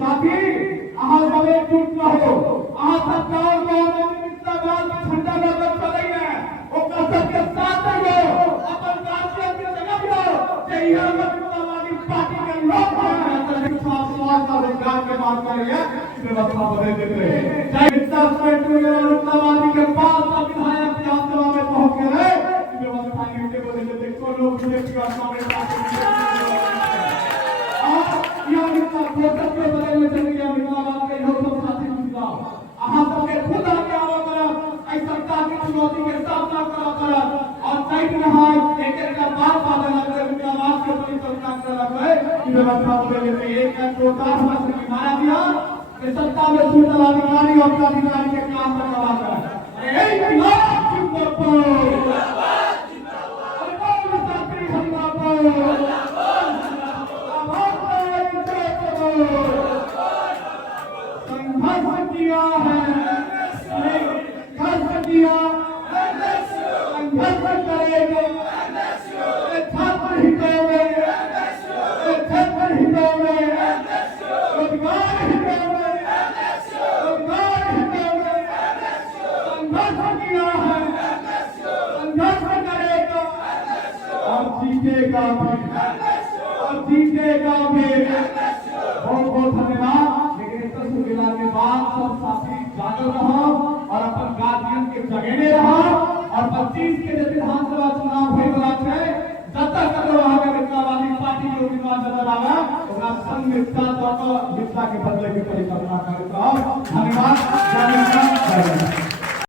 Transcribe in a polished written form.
साथी अहाँ सब एकजुट रहो, अहाँ सरकार को अनियमिततावाद के झंडा लेकर चले हैं, ओकरा सबके साथ रहो, अपन राष्ट्रीय के जगह दो, जे यह अनियमिततावादी पार्टी के लोग हैं, समाज और रोजगार के बात कर रही है, व्यवस्था बदल देते हैं। चाहे अनियमिततावादी के पास विधायक विधानसभा में पहुंच गए, व्यवस्था नीचे बदल देते, तो लोग मुझे चुनौती के सामना करा करत और साइड में हाथ एक एक का बार बार लगे विकास के परिकल्पना करा है कि व्यवस्था बदल लेते एक का कोटा हमसे मारा दिया कि सत्ता में सूचना अधिकारी और अधिकारी के काम करवा कर अरे एक लाख जिंदाबाद जिंदाबाद जिंदाबाद अरे कौन साथी जिंदाबाद संघर्ष किया है संघर्ष किया संघर्ष करेंगे छात्र हितों में छात्र हितों में रोजगार हितों में रोजगार हितों में संघर्ष किया है संघर्ष करेगा और जीतेगा भी बहुत बहुत धन्यवाद। लेकिन इस सुविधा के बाद सब साथी जागरूक रहो और अपन गार्जियन के जगेने रहो और 25 के जैसे विधानसभा चुनाव होने वाला है जब तक अमितवादी पार्टी के उम्मीदवार नजर आवे ओकरा संग हिस्सा के बदले के परिकल्पना करता हूं। धन्यवाद।